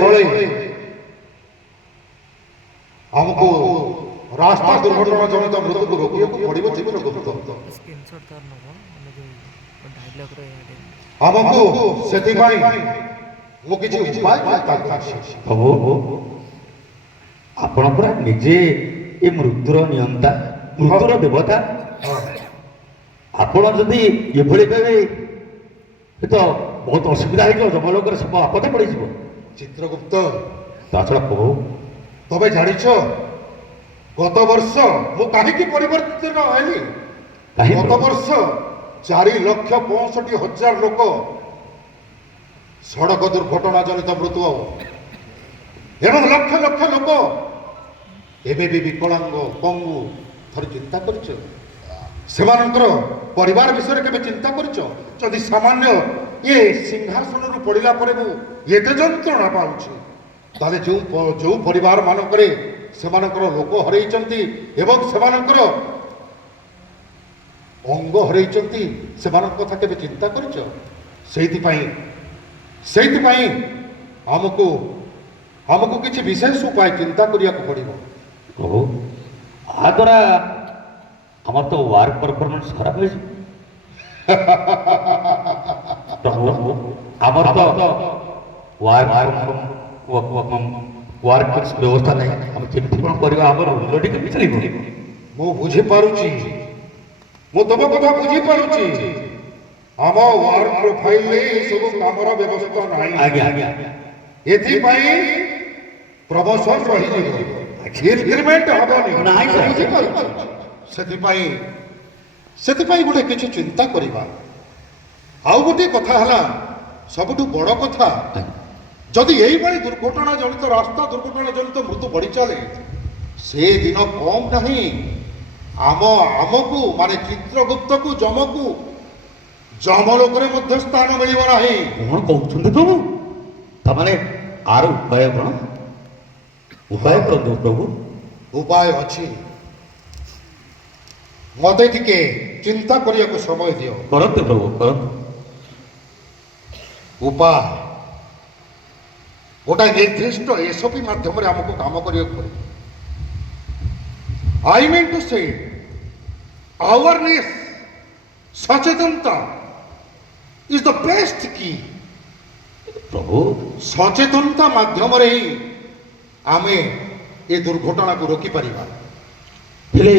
ଛଳେ ଆମକୁ ରାସ୍ତା ଦୁର୍ଘଟଣା ଜନିତ ମୃତ୍ୟୁକୁ ରୋକିବାକୁ ପଡ଼ିବ ଚିତ୍ରଗୁପ୍ତ। ଆମକୁ ସେଥିପାଇଁ ମୁଁ କିଛି ଉପାୟ ପ୍ରଭୁ ଆପଣ ପୁରା ନିଜେ ଏ ମୃତ୍ୟୁର ନିୟନ୍ତା, ମୃତ୍ୟୁର ଦେବତା। ଆପଣ ଯଦି ଏଭଳି କହିବେ ତ ବହୁତ ଅସୁବିଧା ହେଇଯିବ, ଜମଲୋକରେ ସବୁ ଆପଦ ପଡ଼ିଯିବ। ଚିତ୍ରଗୁପ୍ତ ତା ଛଡ଼ା ପ୍ରଭୁ ତମେ ଜାଣିଛ ଗତ ବର୍ଷ ମୁଁ କାହିଁକି ପରିବର୍ତ୍ତିତ ହେଲି? ଗତ ବର୍ଷ 4,65,000 ଲୋକ ସଡ଼କ ଦୁର୍ଘଟଣା ଜନିତ ମୃତ୍ୟୁ ଏବଂ ଲକ୍ଷ ଲକ୍ଷ ଲୋକ ଏବେ ବି ବିକଳାଙ୍ଗ ପଙ୍ଗୁ। ଥରେ ଚିନ୍ତା କରିଛ ସେମାନଙ୍କର ପରିବାର ବିଷୟରେ? କେବେ ଚିନ୍ତା କରିଛ ଯଦି ସାମାନ୍ୟ ଏ ସିଂହାସନରୁ ପଡ଼ିଲା ପରେ ମୁଁ ଏତେ ଯନ୍ତ୍ରଣା ପାଉଛି, ତାହେଲେ ଯେଉଁ ପରିବାର ମାନଙ୍କରେ ସେମାନଙ୍କର ଲୋକ ହରେଇଛନ୍ତି ଏବଂ ସେମାନଙ୍କର ଅଙ୍ଗ ହରେଇଛନ୍ତି, ସେମାନଙ୍କ କଥା କେବେ ଚିନ୍ତା କରିଛ? ସେଇଥିପାଇଁ ଆମକୁ କିଛି ବିଶେଷ ଉପାୟ ଚିନ୍ତା କରିବାକୁ ପଡ଼ିବ। ପ୍ରଭୁ ଆ ଦ୍ୱାରା আমার তো ওয়ার্ক পারফরমেন্স খারাপ হয়েছে। প্রভু আমার তো ওয়ার্ক ব্যবস্থা নাই, আমি কেମିତି କ'ଣ କରିବା? ଆମର ଉନ୍ନତି କେମିତି ଚାଲିବ? ମୁଁ ବୁଝିପାରୁଛି, ମୁଁ ତମ କଥା ବୁଝିପାରୁଛି। ଆମ ୱାର୍କ ପ୍ରୋଫାଇଲରେ ଏସବୁ କାମର ବ୍ୟବସ୍ଥା ନାହିଁ। ଆଜ୍ଞା ଆଜ୍ଞା ଏଥିପାଇଁ ପ୍ରମୋସନ ରହିଯିବ, ଇନକ୍ରିମେଣ୍ଟ ହବନି। ବୁଝିପାରୁଛି। ସେଥିପାଇଁ ଗୋଟେ କିଛି ଚିନ୍ତା କରିବା। ଆଉ ଗୋଟିଏ କଥା ହେଲା, ସବୁଠୁ ବଡ଼ କଥା, ଯଦି ଏଇଭଳି ଦୁର୍ଘଟଣା ଜନିତ ରାସ୍ତା ଦୁର୍ଘଟଣା ଜନିତ ମୃତ୍ୟୁ ବଢ଼ି ଚାଲେ, ସେ ଦିନ କମ୍ ନାହିଁ। ଆମକୁ ମାନେ ଚିତ୍ରଗୁପ୍ତକୁ ଯମଲୋକରେ ମଧ୍ୟ ସ୍ଥାନ ମିଳିବ ନାହିଁ। କ'ଣ କହୁଛନ୍ତି ପ୍ରଭୁ? ତାମାନେ ଆର ଉପାୟ କ'ଣ? ଉପାୟ କରନ୍ତୁ ପ୍ରଭୁ। ଉପାୟ ଅଛି, ମତେ ଟିକେ ଚିନ୍ତା କରିବାକୁ ସମୟ ଦିଅ। କରନ୍ତୁ ପ୍ରଭୁ କରନ୍ତୁ। ଉପାୟ ଗୋଟାଏ ନିର୍ଦ୍ଦିଷ୍ଟ ଏସପି ମାଧ୍ୟମରେ ଆମକୁ କାମ କରିବାକୁ ପଡ଼ିବ। ଆଇ ମିନ୍ ଟୁ ସେ ଆୱାରନେସ୍, ସଚେତନତା ଇଜ ଦ ବେଷ୍ଟ କି। ପ୍ରଭୁ ସଚେତନତା ମାଧ୍ୟମରେ ହିଁ ଆମେ ଏ ଦୁର୍ଘଟଣାକୁ ରୋକିପାରିବା। ହେଲେ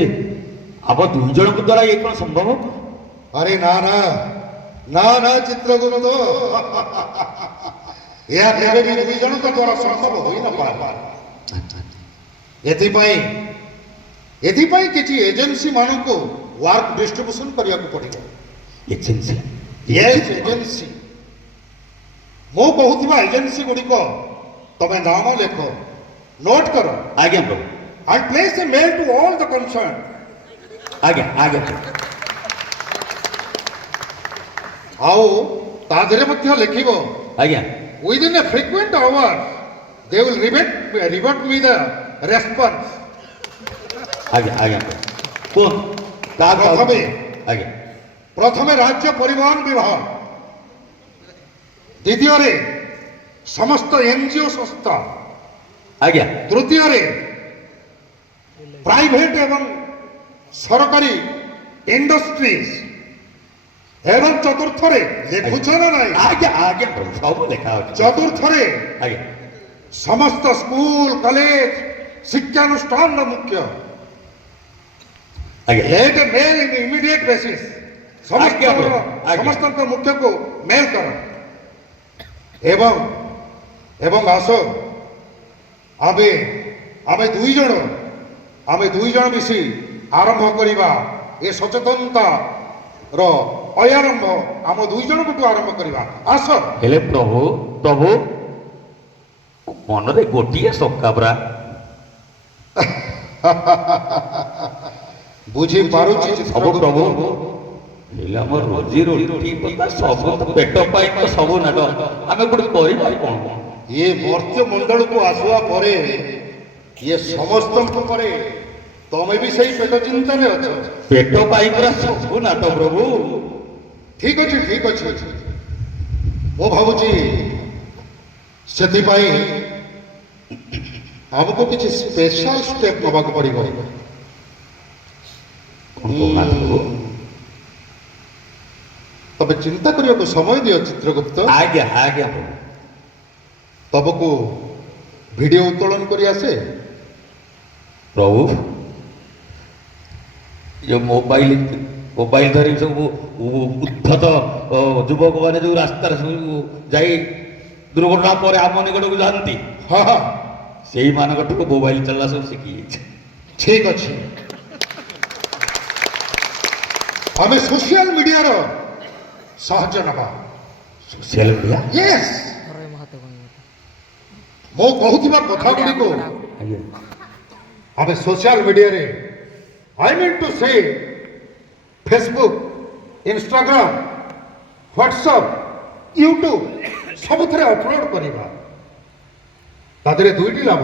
ଆମ ଦୁଇ ଜଣଙ୍କ ଦ୍ୱାରା ଏ କ'ଣ ସମ୍ଭବ? ଆରେ ନା ନା ନା ନା ଚିତ୍ରଗୁପ୍ତ, ଏହା କେବେ ବି ଦୁଇ ଜଣଙ୍କ ଦ୍ୱାରା ସମ୍ଭବ ହୋଇନପାରେ। ଏଥିପାଇଁ କିଛି ଏଜେନ୍ସି ମାନଙ୍କୁ ୱାର୍କ ଡିଷ୍ଟ୍ରିବ୍ୟୁସନ କରିବାକୁ ପଡ଼ିବ। ଏଜେନ୍ସି? ଏଜେନ୍ସି ମୁଁ କହୁଥିବା ଏଜେନ୍ସି ଗୁଡ଼ିକ ତମେ ନାମ ଲେଖ, ନୋଟ୍ କର। ଆଜ୍ଞା ପ୍ରଭୁ। and place a mail to all the concerned. ଆଜ୍ଞା ଆଜ୍ଞା। ଆଉ ତା ଦେହରେ ମଧ୍ୟ ଲେଖିବ, ଆଜ୍ଞା within a frequent hour they will revert me the response. ଆଜ୍ଞା ଆଜ୍ଞା କୁହନ୍ତୁ। ଆଜ୍ଞା ପ୍ରଥମେ ରାଜ୍ୟ ପରିବହନ ବିଭାଗ, ଦ୍ୱିତୀୟରେ ସମସ୍ତ ଏନଜିଓ ସଂସ୍ଥା, ଆଜ୍ଞା ତୃତୀୟରେ ପ୍ରାଇଭେଟ ଏବଂ ସରକାରୀ ଇଣ୍ଡଷ୍ଟ୍ରିଜ ଏବଂ ଚତୁର୍ଥରେ, ଲେଖୁଛ ନା ନାହିଁ? ଆଜ୍ଞା ଆଜ୍ଞା ସବୁ ଲେଖା ଅଛି। ଚତୁର୍ଥରେ ଆଜ୍ଞା ସମସ୍ତ ସ୍କୁଲ କଲେଜ ଶିକ୍ଷାନୁଷ୍ଠାନର ମୁଖ୍ୟ। ଆଜ୍ଞା let a mail in immediate basis. ସମସ୍ତଙ୍କ ମୁଖ୍ୟକୁ ମେଲ୍ କର ଏବଂ ଆସ ଆମେ ଦୁଇ ଜଣ ମିଶି ଆରମ୍ଭ କରିବା ଏ ସଚେତନତାର ଅୟାରମ୍ଭ। ଆମ ଦୁଇ ଜଣଙ୍କଠୁ ଆରମ୍ଭ କରିବା। ଆସ। ହେଲେ ପ୍ରଭୁ ମନରେ ଗୋଟିଏ ଶଙ୍କା ପରା। ବୁଝିପାରୁଛି ସବୁ ପ୍ରଭୁ, ହେଲେ ଆମ ରୋଜି ରୋଟି କଥା ସବୁ ପେଟ ପାଇଁ ତ ସବୁ ନାଟ, ଆମେ ଗୋଟେ କରିବା କ'ଣ? ଇଏ ମର୍ତ୍ତ୍ୟ ମଣ୍ଡଳକୁ ଆସିବା ପରେ ଇଏ ସମସ୍ତଙ୍କ ପରେ ତମେ ବି ସେଇ ପେଟ ଚିନ୍ତାରେ ଅଛ। ପେଟ ପାଇଁ ପୁରା ସବୁ ନାଟ ପ୍ରଭୁ। ଠିକ ଅଛି। ମୁଁ ଭାବୁଛି ସେଥିପାଇଁ ଆମକୁ କିଛି ସ୍ପେଶାଲ ଷ୍ଟେପ୍ ନେବାକୁ ପଡ଼ିବ। କଣ କହୁନାହାନ୍ତି ପ୍ରଭୁ? ତମେ ଚିନ୍ତା କରିବାକୁ ସମୟ ଦିଅ ଚିତ୍ରଗୁପ୍ତ। ଆଜ୍ଞା ଆଜ୍ଞା ପ୍ରଭୁ। ତମକୁ ଭିଡ଼ିଓ ଉତ୍ତୋଳନ କରି ଆସେ? ପ୍ରଭୁ ଯୋଉ ମୋବାଇଲ ଧରି ସବୁ ଉଦ୍ଧତ ଯୁବକ ମାନେ ଯୋଉ ରାସ୍ତାରେ ସବୁ ଯାଇ ଦୁର୍ଘଟଣା ପରେ ଆମ ନିକଟକୁ ଯାଆନ୍ତି, ହଁ ହଁ, ସେଇମାନଙ୍କଠୁ ମୋବାଇଲ ଚଲା ସବୁ ଶିଖିଯାଇଛି। ଠିକ ଅଛି। ଆମେ ସୋସିଆଲ ମିଡିଆର ସାହାଯ୍ୟ ନେବା। Social media? ୟେସ୍, ମୁଁ କହୁଥିବା କଥା ଗୁଡ଼ିକୁ ଆଜ୍ଞା ଆମେ ସୋସିଆଲ ମିଡିଆରେ, ଆଇ ମିନ୍ ଟୁ ସେ ଫେସବୁକ୍, ଇନଷ୍ଟାଗ୍ରାମ, ହ୍ୱାଟ୍ସଆପ୍, ୟୁଟ୍ୟୁବ ସବୁଥିରେ ଅପଲୋଡ କରିବା। ତା ଦେହରେ ଦୁଇଟି ଲାଭ।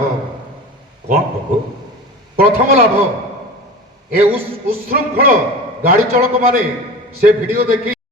କଣ ପ୍ରଭୁ? ପ୍ରଥମ ଲାଭ, ଏ ଉଶୃଙ୍ଖଳ ଗାଡ଼ି ଚାଳକ ମାନେ ସେ ଭିଡ଼ିଓ ଦେଖି